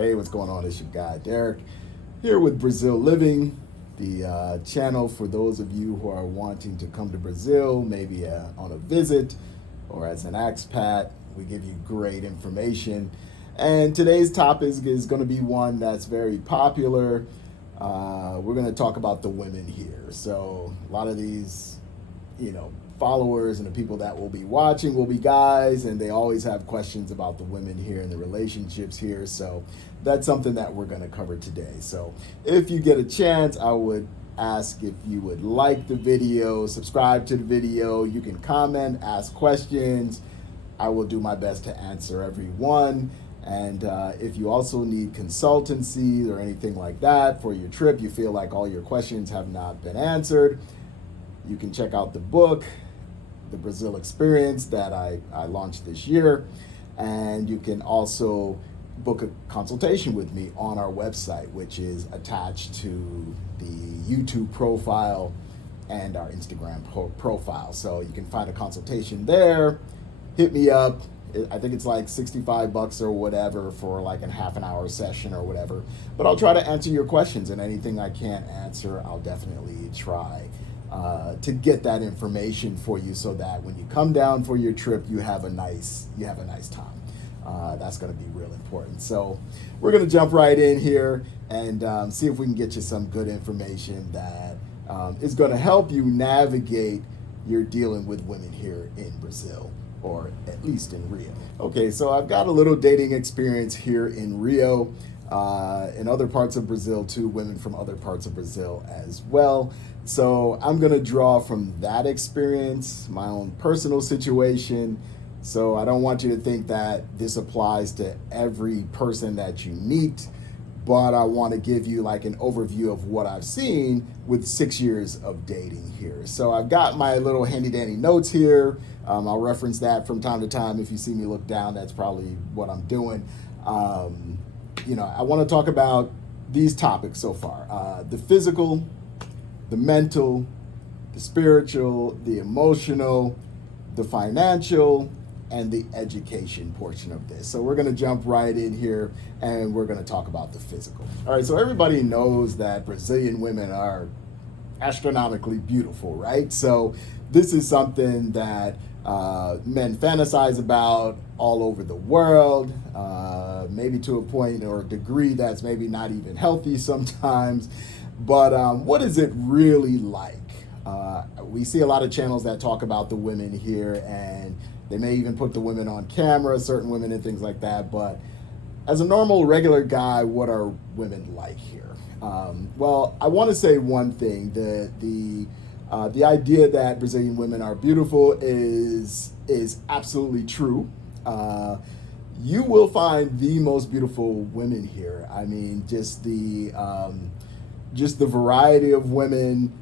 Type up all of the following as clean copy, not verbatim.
Hey, what's going on? It's your guy Derek here with Brazil Living, the channel for those of you who are wanting to come to Brazil, maybe on a visit or as an expat. We give you great information. And today's topic is going to be one that's very popular. We're going to talk about the women here. So, a lot of these, followers and the people that will be watching will be guys, and they always have questions about the women here and the relationships here. So that's something that we're going to cover today. So if you get a chance, I would ask if you would like the video, subscribe to the video. You can comment, ask questions. I will do my best to answer every one. And if you also need consultancy or anything like that for your trip, you feel like all your questions have not been answered, you can check out the book, The Brazil Experience, that I launched this year. And you can also book a consultation with me on our website, which is attached to the YouTube profile and our Instagram profile. So you can find a consultation there. Hit me up. I think it's like $65 or whatever for like a half an hour session or whatever. But I'll try to answer your questions, and anything I can't answer, I'll definitely try to get that information for you, so that when you come down for your trip, you have a nice time. That's going to be real important. So we're going to jump right in here and see if we can get you some good information that is going to help you navigate your dealing with women here in Brazil, or at least in Rio. Okay, so I've got a little dating experience here in Rio, in other parts of Brazil too, women from other parts of Brazil as well. So I'm gonna draw from that experience, my own personal situation. So I don't want you to think that this applies to every person that you meet, but I want to give you like an overview of what I've seen with 6 years of dating here. So I've got my little handy dandy notes here. I'll reference that from time to time. If you see me look down, that's probably what I'm doing. I want to talk about these topics so far: the physical, the mental, the spiritual, the emotional, the financial, and the education portion of this. So we're going to jump right in here, and we're going to talk about the physical. All right, so everybody knows that Brazilian women are astronomically beautiful, right? So this is something that men fantasize about all over the world, maybe to a point or a degree that's maybe not even healthy sometimes. But what is it really like? We see a lot of channels that talk about the women here, and they may even put the women on camera, certain women and things like that. But as a normal, regular guy, what are women like here? Well, I want to say one thing: the idea that Brazilian women are beautiful is absolutely true. You will find the most beautiful women here. I mean, just the variety of women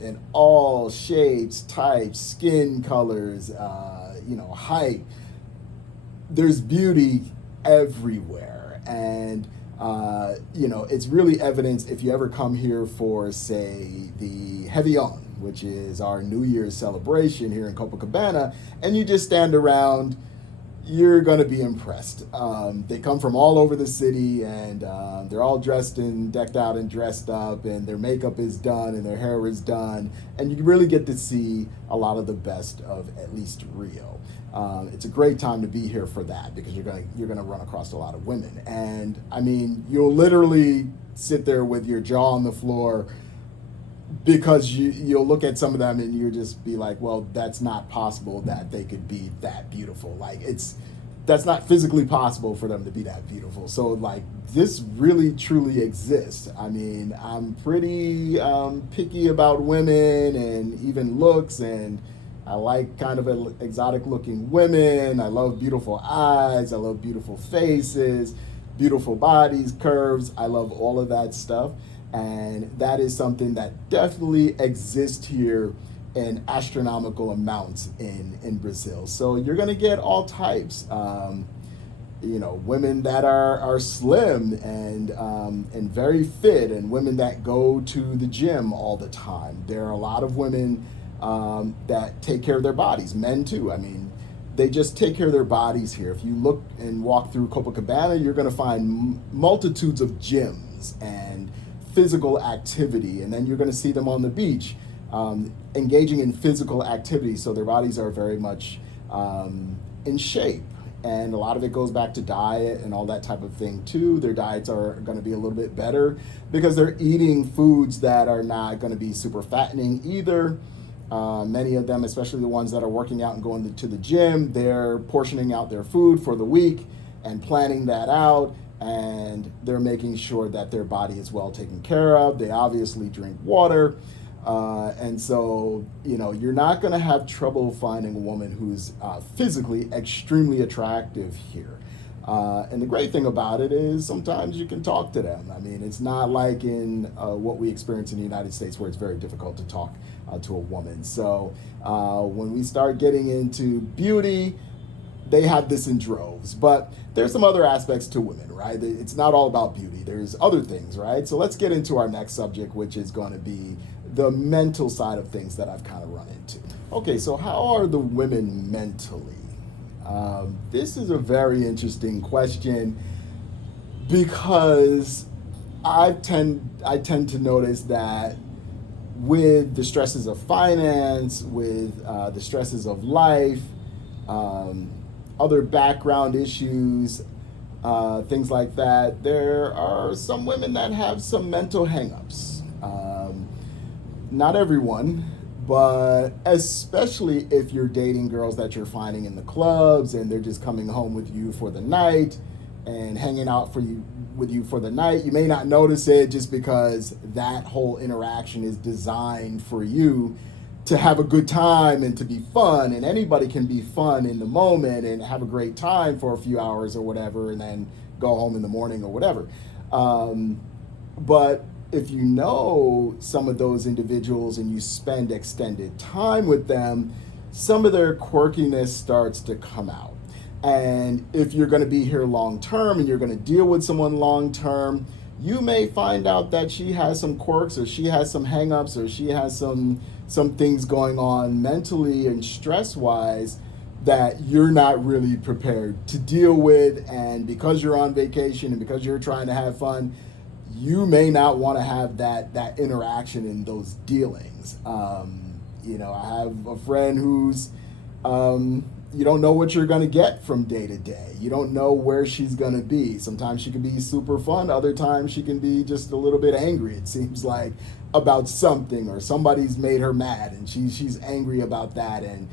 in all shapes, types, skin colors, height. There's beauty everywhere. And, it's really evidenced if you ever come here for, say, the Réveillon, which is our New Year's celebration here in Copacabana, and you just stand around, you're going to be impressed. They come from all over the city, and they're all decked out and dressed up, and their makeup is done and their hair is done, and you really get to see a lot of the best of at least Rio. It's a great time to be here for that, because you're gonna run across a lot of women, and I mean, you'll literally sit there with your jaw on the floor, because you'll look at some of them and you'll just be like, well, that's not possible that they could be that beautiful. Like, that's not physically possible for them to be that beautiful. So like, this really truly exists. I mean, I'm pretty picky about women and even looks, and I like kind of exotic looking women. I love beautiful eyes. I love beautiful faces, beautiful bodies, curves. I love all of that stuff. And that is something that definitely exists here in astronomical amounts in Brazil. So you're going to get all types. Women that are slim and very fit, and women that go to the gym all the time. There are a lot of women that take care of their bodies, men too. I mean, they just take care of their bodies here. If you look and walk through Copacabana, you're going to find multitudes of gyms and physical activity, and then you're going to see them on the beach engaging in physical activity, so their bodies are very much in shape. And a lot of it goes back to diet and all that type of thing too. Their diets are going to be a little bit better because they're eating foods that are not going to be super fattening either. Many of them, especially the ones that are working out and going to the gym, they're portioning out their food for the week and planning that out, and they're making sure that their body is well taken care of. They obviously drink water. And so, you're not going to have trouble finding a woman who's physically extremely attractive here. And the great thing about it is sometimes you can talk to them. I mean, it's not like in what we experience in the United States where it's very difficult to talk to a woman. So when we start getting into beauty, they have this in droves. But there's some other aspects to women, right? It's not all about beauty. There's other things, right? So let's get into our next subject, which is going to be the mental side of things that I've kind of run into. Okay, so how are the women mentally? This is a very interesting question because I tend to notice that with the stresses of finance, with the stresses of life, other background issues, things like that, there are some women that have some mental hangups. Not everyone, but especially if you're dating girls that you're finding in the clubs and they're just coming home with you for the night and hanging out with you for the night. You may not notice it just because that whole interaction is designed for you to have a good time and to be fun, and anybody can be fun in the moment and have a great time for a few hours or whatever and then go home in the morning or whatever. But if you know some of those individuals and you spend extended time with them, some of their quirkiness starts to come out. And if you're going to be here long term and you're going to deal with someone long term, you may find out that she has some quirks, or she has some hangups, or she has some things going on mentally and stress wise that you're not really prepared to deal with. And because you're on vacation and because you're trying to have fun, you may not want to have that interaction in those dealings. I have a friend who's, you don't know what you're going to get from day to day. You don't know where she's going to be. Sometimes she can be super fun. Other times she can be just a little bit angry, it seems like, about something, or somebody's made her mad and she's angry about that, and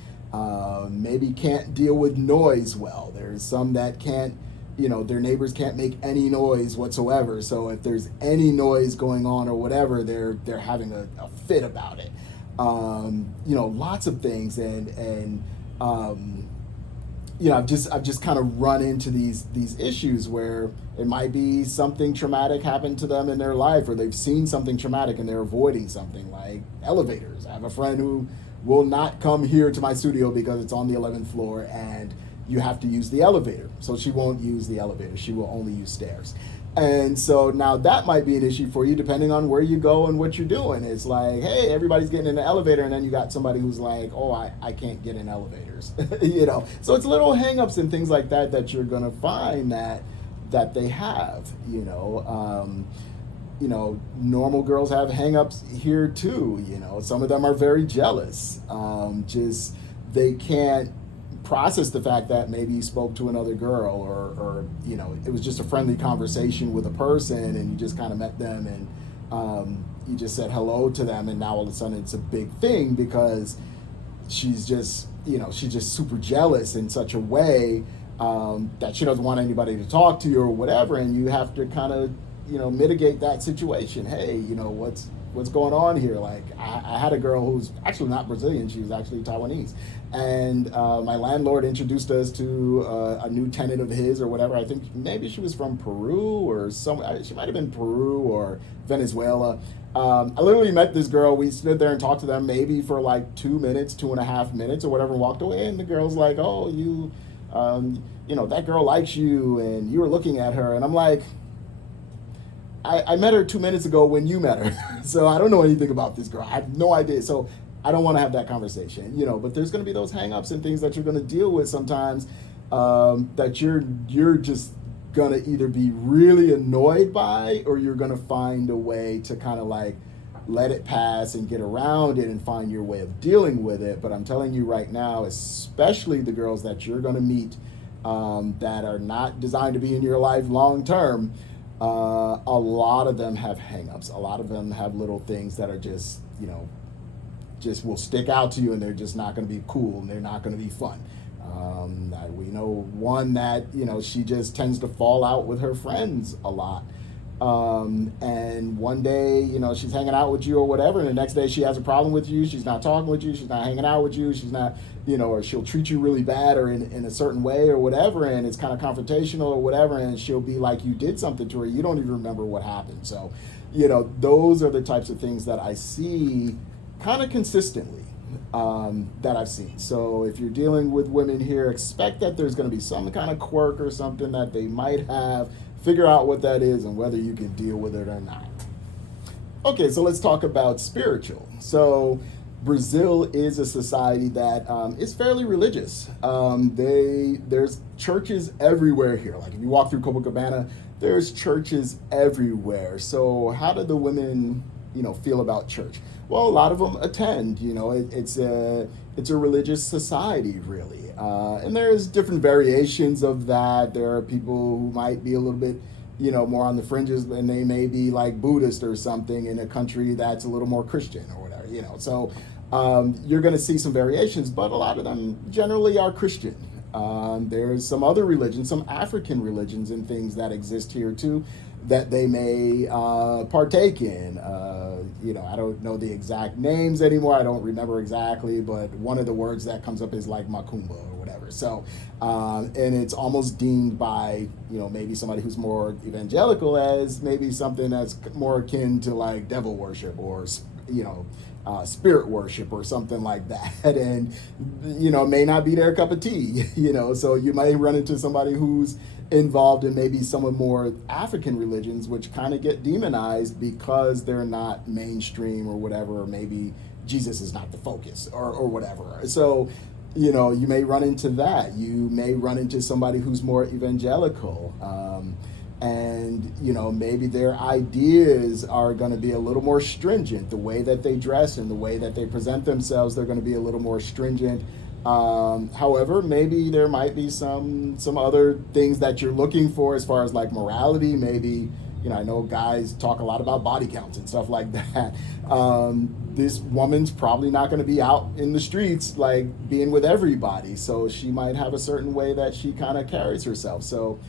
maybe can't deal with noise well. There's some that can't, their neighbors can't make any noise whatsoever. So if there's any noise going on or whatever, they're having a fit about it. Lots of things, and I've just kind of run into these issues where it might be something traumatic happened to them in their life, or they've seen something traumatic and they're avoiding something, like elevators. I have a friend who will not come here to my studio because it's on the 11th floor and you have to use the elevator. So she won't use the elevator. She will only use stairs. And so now that might be an issue for you depending on where you go and what you're doing. It's like, hey, everybody's getting in the elevator, and then you got somebody who's like, oh, I can't get in elevators. So it's little hangups and things like that you're gonna find that they have. Normal girls have hangups here too. Some of them are very jealous. They can't process the fact that maybe you spoke to another girl, or it was just a friendly conversation with a person and you just kind of met them and you just said hello to them, and now all of a sudden it's a big thing because she's just super jealous in such a way that she doesn't want anybody to talk to you or whatever, and you have to kind of mitigate that situation. Hey, what's going on here? Like, I had a girl who's actually not Brazilian. She was actually Taiwanese. And my landlord introduced us to a new tenant of his or whatever. I think maybe she was from Peru or she might have been Peru or Venezuela. I literally met this girl. We stood there and talked to them maybe for like 2 minutes, 2.5 minutes or whatever, and walked away. And the girl's like, oh, that girl likes you and you were looking at her. And I'm like, I met her 2 minutes ago when you met her. So I don't know anything about this girl. I have no idea. So I don't want to have that conversation, but there's going to be those hangups and things that you're going to deal with sometimes, that you're just going to either be really annoyed by, or you're going to find a way to kind of like let it pass and get around it and find your way of dealing with it. But I'm telling you right now, especially the girls that you're going to meet, that are not designed to be in your life long term, a lot of them have hangups. A lot of them have little things that are just, just will stick out to you, and they're just not going to be cool, and they're not going to be fun. We know one that, she just tends to fall out with her friends a lot. And one day, she's hanging out with you or whatever, and the next day she has a problem with you. She's not talking with you. She's not hanging out with you. She's not, or she'll treat you really bad or in a certain way or whatever, and it's kind of confrontational or whatever, and she'll be like, you did something to her. You don't even remember what happened. So, those are the types of things that I see kind of consistently, that I've seen. So if you're dealing with women here, expect that there's going to be some kind of quirk or something that they might have. Figure out what that is and whether you can deal with it or not. Okay, so let's talk about spiritual. So Brazil is a society that is fairly religious. There's churches everywhere here. Like if you walk through Copacabana, there's churches everywhere. So how do the women, feel about church? Well, a lot of them attend. It's a religious society, really. And there's different variations of that. There are people who might be a little bit, more on the fringes, and they may be like Buddhist or something in a country that's a little more Christian or whatever, So you're going to see some variations, but a lot of them generally are Christian. There's some other religions, some African religions and things that exist here too, that they may partake in. I don't know the exact names anymore. I don't remember exactly, but one of the words that comes up is like Macumba or whatever. So, and it's almost deemed by, maybe somebody who's more evangelical as maybe something that's more akin to like devil worship or, spirit worship or something like that. And, may not be their cup of tea, so you might run into somebody who's involved in maybe some of more African religions, which kind of get demonized because they're not mainstream or whatever, or maybe Jesus is not the focus or whatever. So, you may run into that. You may run into somebody who's more evangelical. And maybe their ideas are going to be a little more stringent. The way that they dress and the way that they present themselves, they're going to be a little more stringent. However, maybe there might be some other things that you're looking for as far as like morality. Maybe, I know guys talk a lot about body counts and stuff like that. This woman's probably not going to be out in the streets like being with everybody. So she might have a certain way that she kind of carries herself. So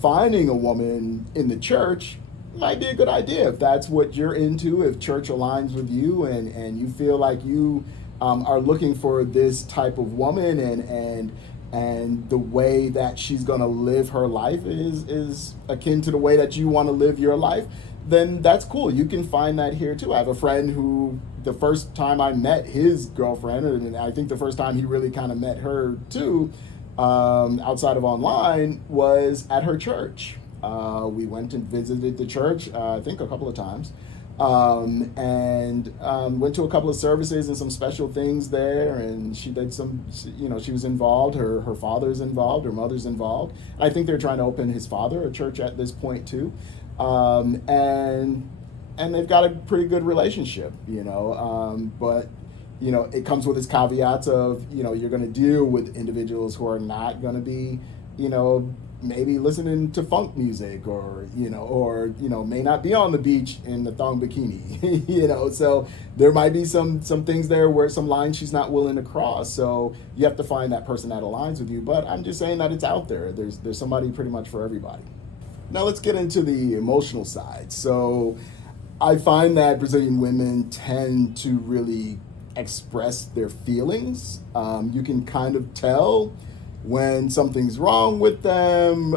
finding a woman in the church might be a good idea if that's what you're into, if church aligns with you and you feel like you are looking for this type of woman and the way that she's going to live her life is akin to the way that you want to live your life, then that's cool. You can find that here too. I have a friend who the first time I met his girlfriend, and I think the first time he really kind of met her too, outside of online, was at her church. We went and visited the church, I think a couple of times. Went to a couple of services and some special things there, and she did she was involved, her father's involved, her mother's involved. I think they're trying to open his father a church at this point too. And they've got a pretty good relationship, but it comes with its caveats of, you're going to deal with individuals who are not going to be, maybe listening to funk music or may not be on the beach in the thong bikini, so there might be some things there where some lines she's not willing to cross. So you have to find that person that aligns with you. But I'm just saying that it's out there. There's somebody pretty much for everybody. Now let's get into the emotional side. So I find that Brazilian women tend to really express their feelings. You can kind of tell when something's wrong with them,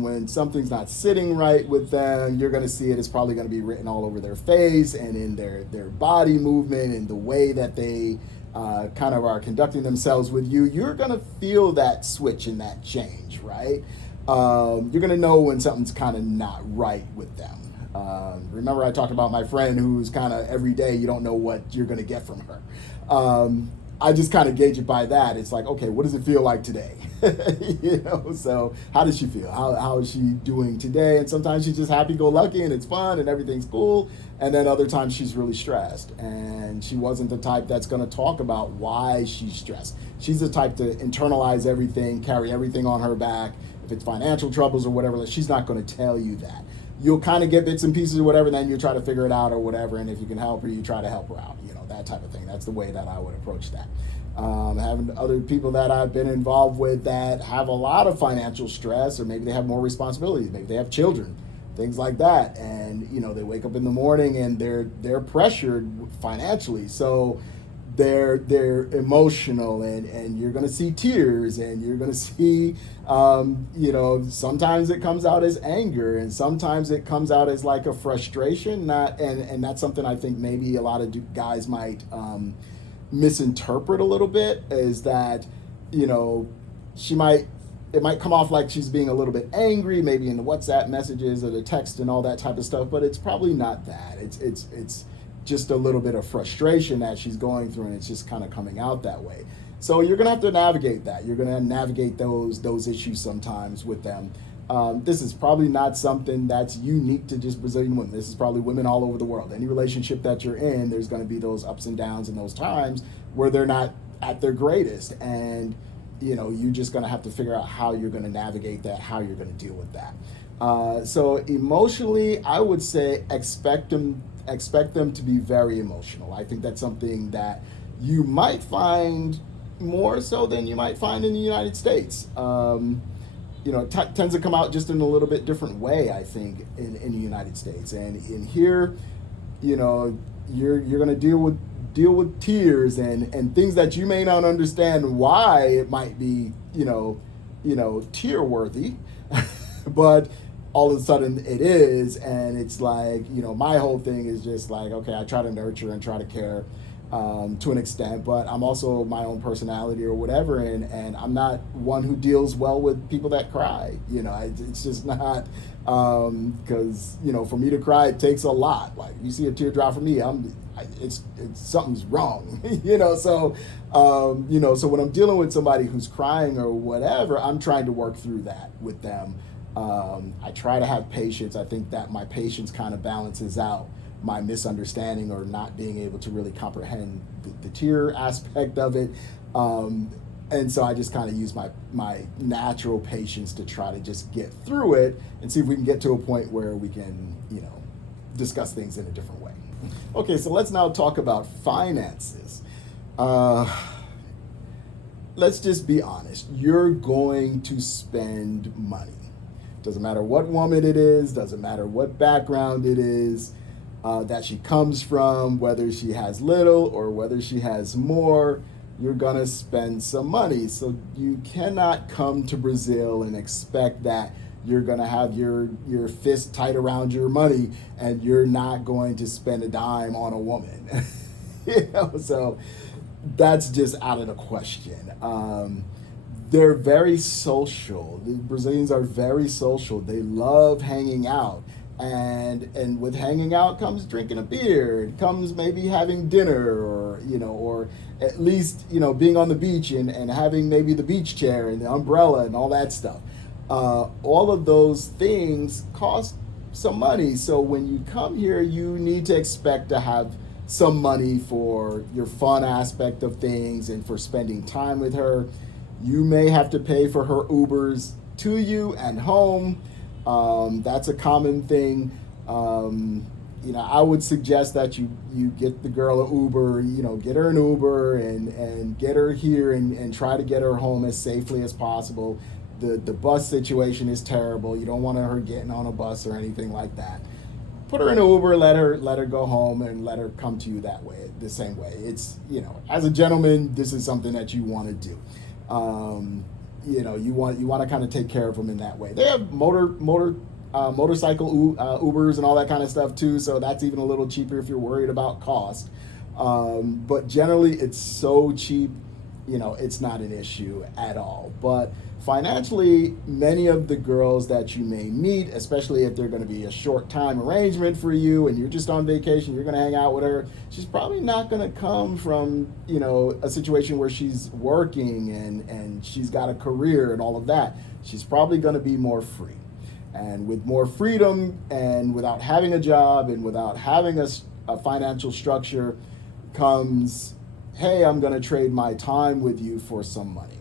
when something's not sitting right with them. You're going to see it. It's probably going to be written all over their face and in their body movement and the way that they kind of are conducting themselves with you. You're going to feel that switch and that change, right? You're going to know when something's kind of not right with them. Remember I talked about my friend who's kind of every day you don't know what you're going to get from her. I just kind of gauge it by that. It's like, okay, what does it feel like today? So how does she feel? How is she doing today? And sometimes she's just happy-go-lucky and it's fun and everything's cool. And then other times she's really stressed. And she wasn't the type that's going to talk about why she's stressed. She's the type to internalize everything, carry everything on her back. If it's financial troubles or whatever, she's not going to tell you that. You'll kind of get bits and pieces or whatever, and then you try to figure it out or whatever. And if you can help her, you try to help her out, that type of thing. That's the way that I would approach that. Having other people that I've been involved with that have a lot of financial stress, or maybe they have more responsibilities, maybe they have children, things like that, and they wake up in the morning and they're pressured financially, so they're emotional, and you're going to see tears, and you're going to see sometimes it comes out as anger, and sometimes it comes out as like a frustration, and that's something I think maybe a lot of guys might misinterpret a little bit, is that it might come off like she's being a little bit angry, maybe in the WhatsApp messages or the text and all that type of stuff, but it's probably not that. It's just a little bit of frustration that she's going through, and it's just kind of coming out that way. So you're gonna have to navigate that. You're gonna navigate those issues sometimes with them. This is probably not something that's unique to just Brazilian women. This is probably women all over the world. Any relationship that you're in, there's going to be those ups and downs and those times where they're not at their greatest. And, you're just going to have to figure out how you're going to navigate that, how you're going to deal with that. So emotionally, I would say expect them to be very emotional. I think that's something that you might find more so than you might find in the United States. Tends to come out just in a little bit different way, I think, in the United States. And in here, you're going to deal with tears and things that you may not understand why it might be, tear worthy, but all of a sudden it is. And it's like, my whole thing is just like, okay, I try to nurture and try to care to an extent, but I'm also my own personality or whatever, and I'm not one who deals well with people that cry. It's just not, because for me to cry, it takes a lot. Like, you see a teardrop from me, it's something's wrong. So when I'm dealing with somebody who's crying or whatever, I'm trying to work through that with them. I try to have patience. I think that my patience kind of balances out my misunderstanding or not being able to really comprehend the tear aspect of it. And so I just kind of use my natural patience to try to just get through it and see if we can get to a point where we can, discuss things in a different way. Okay, so let's now talk about finances. Let's just be honest. You're going to spend money. Doesn't matter what woman it is, doesn't matter what background it is that she comes from, whether she has little or whether she has more, you're gonna spend some money. So you cannot come to Brazil and expect that you're gonna have your fist tight around your money and you're not going to spend a dime on a woman. So that's just out of the question. They're very social. The Brazilians are very social. They love hanging out. And with hanging out comes drinking a beer. It comes maybe having dinner, or at least, being on the beach and having maybe the beach chair and the umbrella and all that stuff. All of those things cost some money. So when you come here, you need to expect to have some money for your fun aspect of things and for spending time with her. You may have to pay for her Ubers to you and home. That's a common thing. I would suggest that you get the girl an Uber, get her an Uber and get her here and try to get her home as safely as possible. The bus situation is terrible. You don't want her getting on a bus or anything like that. Put her in an Uber, let her go home and let her come to you that way, the same way. It's, as a gentleman, this is something that you want to do. You want to kind of take care of them in that way. They have motorcycle Ubers and all that kind of stuff too, so that's even a little cheaper if you're worried about cost. But generally, it's so cheap it's not an issue at all. But financially, many of the girls that you may meet, especially if they're going to be a short time arrangement for you and you're just on vacation, you're going to hang out with her, she's probably not going to come from, a situation where she's working and she's got a career and all of that. She's probably going to be more free. And with more freedom and without having a job and without having a financial structure comes, hey, I'm going to trade my time with you for some money.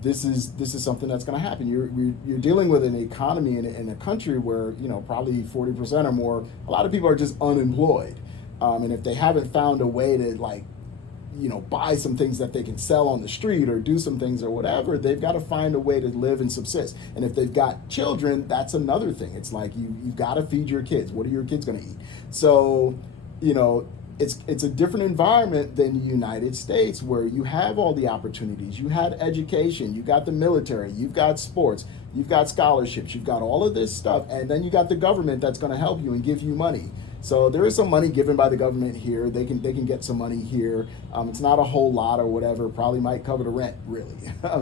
This is something that's going to happen. You're dealing with an economy in a country where probably 40% or more. A lot of people are just unemployed, and if they haven't found a way to buy some things that they can sell on the street or do some things or whatever, they've got to find a way to live and subsist. And if they've got children, that's another thing. It's like you've got to feed your kids. What are your kids going to eat? So it's a different environment than the United States, where you have all the opportunities. You had education, you got the military, you've got sports, you've got scholarships, you've got all of this stuff, and then you got the government that's going to help you and give you money. So there is some money given by the government here. They can get some money here. It's not a whole lot or whatever. Probably might cover the rent, really.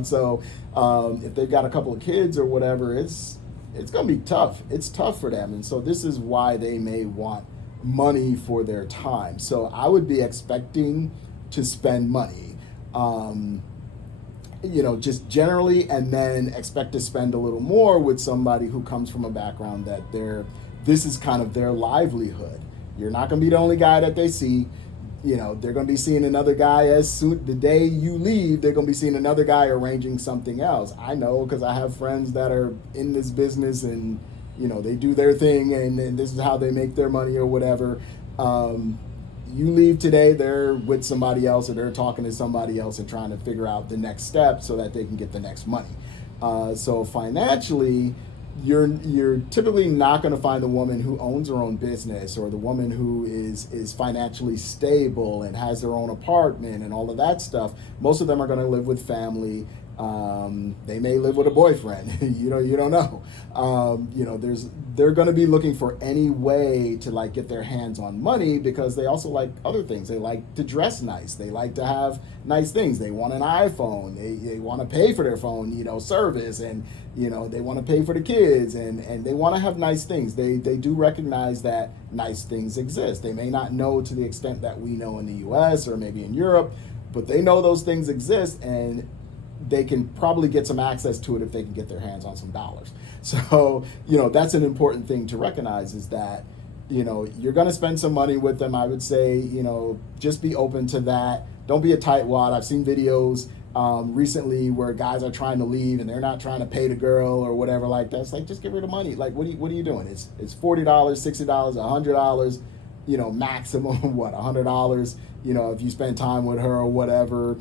So if they've got a couple of kids or whatever, it's going to be tough. It's tough for them, and so this is why they may want money for their time. So I would be expecting to spend money, just generally, and then expect to spend a little more with somebody who comes from a background that this is kind of their livelihood. You're not going to be the only guy that they see. They're going to be seeing another guy as soon the day you leave. They're going to be seeing another guy arranging something else. I know, because I have friends that are in this business and they do their thing, and this is how they make their money or whatever. You leave today, they're with somebody else, or they're talking to somebody else and trying to figure out the next step so that they can get the next money. So financially, you're typically not going to find the woman who owns her own business, or the woman who is financially stable and has their own apartment and all of that stuff. Most of them are going to live with family. They may live with a boyfriend. You don't know. They're going to be looking for any way to get their hands on money, because they also like other things. They like to dress nice. They like to have nice things. They want an iPhone. They want to pay for their phone, service, and they want to pay for the kids, and they want to have nice things. They do recognize that nice things exist. They may not know to the extent that we know in the US or maybe in Europe, but they know those things exist, and they can probably get some access to it if they can get their hands on some dollars. So, that's an important thing to recognize, is that, you're going to spend some money with them. I would say, just be open to that. Don't be a tightwad. I've seen videos recently where guys are trying to leave and they're not trying to pay the girl or whatever like that. It's like, just give her the money. Like, what are you doing? It's $40, $60, $100, maximum, $100, if you spend time with her or whatever.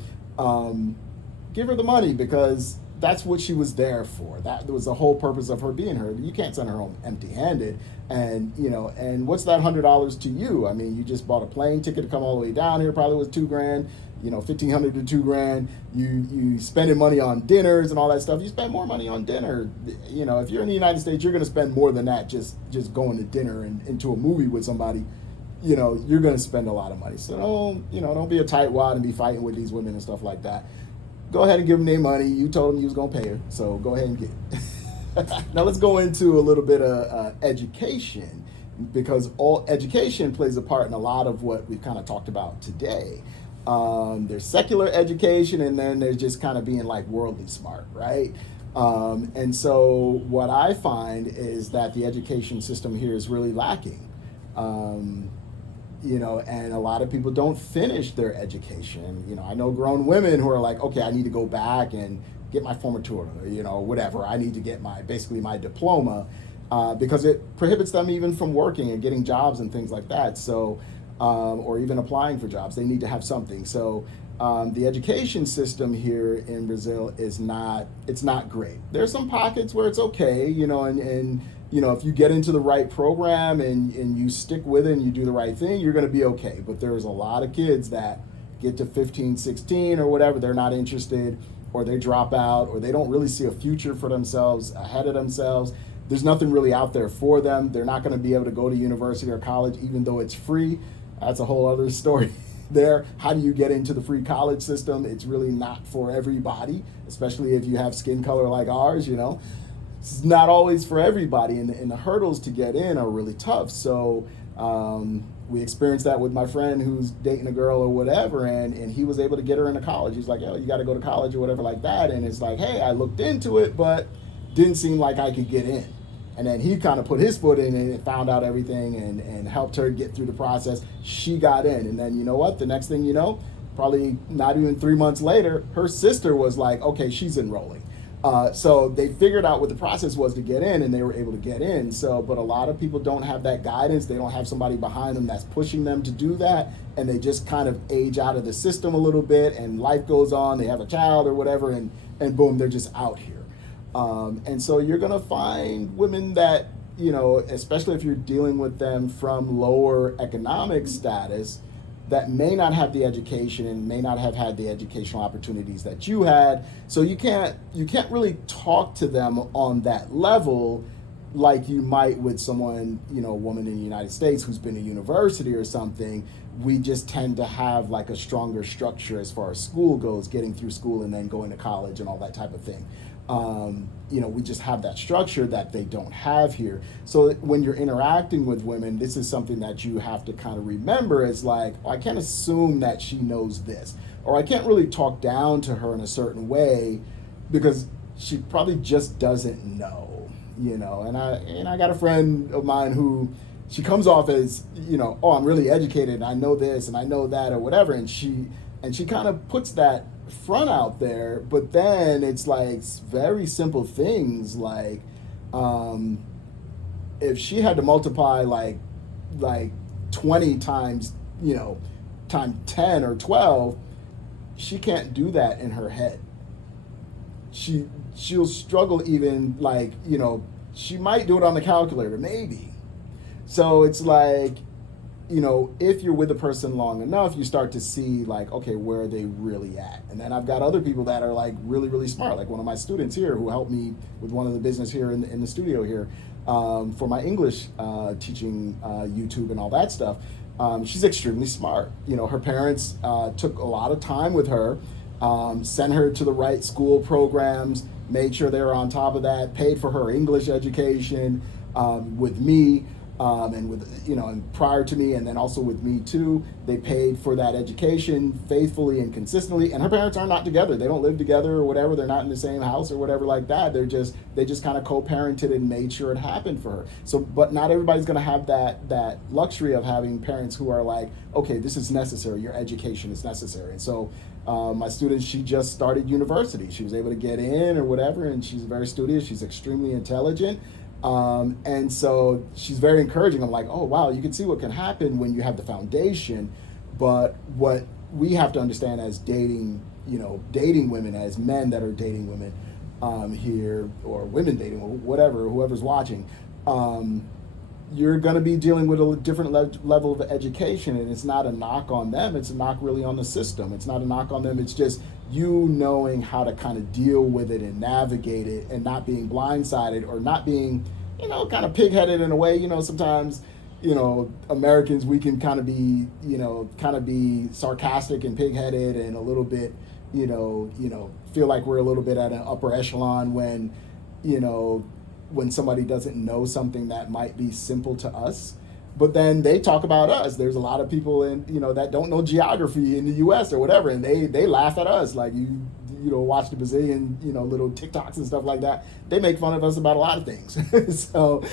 Give her the money, because that's what she was there for. That was the whole purpose of her being her. You can't send her home empty-handed. And and what's that $100 to you? I mean, you just bought a plane ticket to come all the way down here. Probably was $2,000. $1,500 to $2,000. You spending money on dinners and all that stuff. You spend more money on dinner. If you're in the United States, you're going to spend more than that just going to dinner and into a movie with somebody. You're going to spend a lot of money. So don't be a tightwad and be fighting with these women and stuff like that. Go ahead and give them their money. You told them you was going to pay her, so go ahead and get it. Now let's go into a little bit of education, because all education plays a part in a lot of what we've kind of talked about today. There's secular education, and then there's just kind of being like worldly smart, right? And so what I find is that the education system here is really lacking. And a lot of people don't finish their education. I know grown women who are like, okay, I need to go back and get my formatura, whatever. I need to get my diploma, because it prohibits them even from working and getting jobs and things like that. So, or even applying for jobs, they need to have something. So the education system here in Brazil it's not great. There's some pockets where it's okay, and if you get into the right program and you stick with it and you do the right thing, you're going to be okay. But there's a lot of kids that get to 15, 16 or whatever, they're not interested, or they drop out, or they don't really see a future for themselves, ahead of themselves. There's nothing really out there for them. They're not going to be able to go to university or college, even though it's free. That's a whole other story. there. How do you get into the free college system? It's really not for everybody, especially if you have skin color like ours, It's not always for everybody, and the hurdles to get in are really tough. So we experienced that with my friend who's dating a girl or whatever, and he was able to get her into college. He's like, "Oh, you got to go to college or whatever like that." And it's like, hey, I looked into it, but didn't seem like I could get in. And then he kind of put his foot in and found out everything and helped her get through the process. She got in. And then you know what? The next thing you know, probably not even 3 months later, her sister was like, okay, she's enrolling. So they figured out what the process was to get in, and they were able to get in. So, but a lot of people don't have that guidance. They don't have somebody behind them that's pushing them to do that. And they just kind of age out of the system a little bit, and life goes on. They have a child or whatever, and boom, they're just out here. And so you're going to find women that, especially if you're dealing with them from lower economic status, that may not have the education and may not have had the educational opportunities that you had. So you can't really talk to them on that level like you might with someone, a woman in the United States who's been to university or something. We just tend to have like a stronger structure as far as school goes, getting through school and then going to college and all that type of thing. We just have that structure that they don't have here. So when you're interacting with women, this is something that you have to kind of remember is like, I can't assume that she knows this, or I can't really talk down to her in a certain way because she probably just doesn't know, and I got a friend of mine who she comes off as, oh, I'm really educated and I know this and I know that or whatever. And she kind of puts that front out there, but then it's like very simple things like if she had to multiply like 20 times times 10 or 12, she can't do that in her head. She'll struggle even she might do it on the calculator maybe. So it's like, if you're with a person long enough, you start to see like, okay, where are they really at? And then I've got other people that are like really, really smart. Like one of my students here who helped me with one of the business here in the studio here for my English teaching YouTube and all that stuff. She's extremely smart. Her parents took a lot of time with her, sent her to the right school programs, made sure they were on top of that, paid for her English education with me. And with and prior to me, and then also with me too, they paid for that education faithfully and consistently. And her parents are not together; they don't live together or whatever. They're not in the same house or whatever like that. They just kind of co-parented and made sure it happened for her. So, but not everybody's going to have that luxury of having parents who are like, okay, this is necessary. Your education is necessary. And so, my student, she just started university. She was able to get in or whatever, and she's very studious. She's extremely intelligent. And so she's very encouraging. I'm like, oh, wow, you can see what can happen when you have the foundation. But what we have to understand as dating women, as men that are dating women here, or women dating, or whatever, whoever's watching, you're going to be dealing with a different level of education. And it's not a knock on them. It's a knock really on the system. It's not a knock on them. It's just you knowing how to kind of deal with it and navigate it and not being blindsided or not being, kind of pigheaded in a way. Sometimes, Americans, we can kind of be sarcastic and pigheaded and a little bit, feel like we're a little bit at an upper echelon when somebody doesn't know something that might be simple to us. But then they talk about us. There's a lot of people that don't know geography in the U.S. or whatever, and they laugh at us. Like you watch the Brazilian little TikToks and stuff like that. They make fun of us about a lot of things. So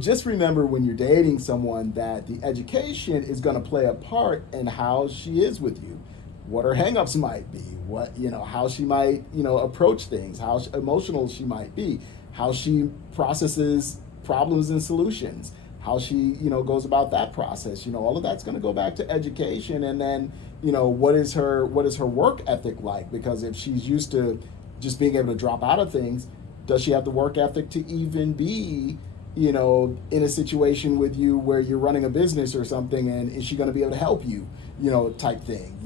just remember when you're dating someone that the education is going to play a part in how she is with you, what her hangups might be, what how she might approach things, how emotional she might be, how she processes problems and solutions, how she goes about that process. All of that's going to go back to education. And then what is her work ethic like? Because if she's used to just being able to drop out of things, does she have the work ethic to even be in a situation with you where you're running a business or something, and is she going to be able to help you type thing?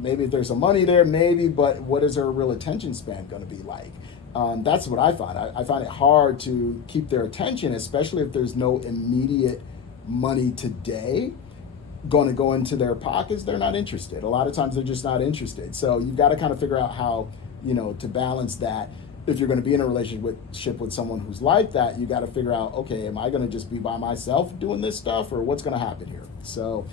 Maybe if there's some money there, maybe, but what is her real attention span going to be like? That's what I find. I find it hard to keep their attention, especially if there's no immediate money today. going to go into their pockets, they're not interested. A lot of times they're just not interested. So you've got to kind of figure out how, to balance that. If you're going to be in a relationship with someone who's like that, you got to figure out, okay, am I going to just be by myself doing this stuff, or what's going to happen here? So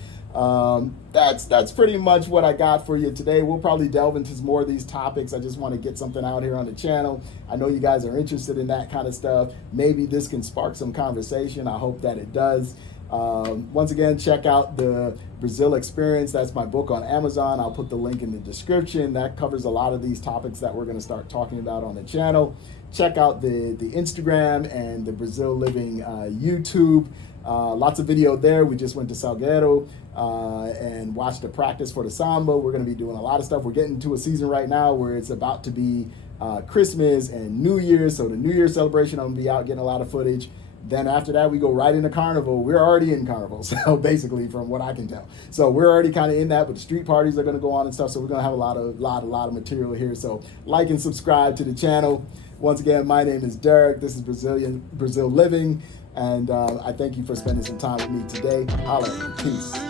that's pretty much what I got for you today. We'll probably delve into more of these topics. I just want to get something out here on the channel. I know you guys are interested in that kind of stuff. Maybe this can spark some conversation. I hope that it does. Once again, check out the Brazil Experience. That's my book on Amazon. I'll put the link in the description. That covers a lot of these topics that we're going to start talking about on the channel. Check out the Instagram and the Brazil Living YouTube. Lots of video there. We just went to Salgueiro and watched the practice for the samba. We're going to be doing a lot of stuff. We're getting into a season right now where it's about to be Christmas and New Year's. So the New Year's celebration, I'm going to be out getting a lot of footage. Then after that, we go right into Carnival. We're already in Carnival, so basically, from what I can tell. So we're already kind of in that, but the street parties are going to go on and stuff. So we're going to have a lot of material here. So like and subscribe to the channel. Once again, my name is Derek. This is Brazil Living, and I thank you for spending some time with me today. Holla, peace.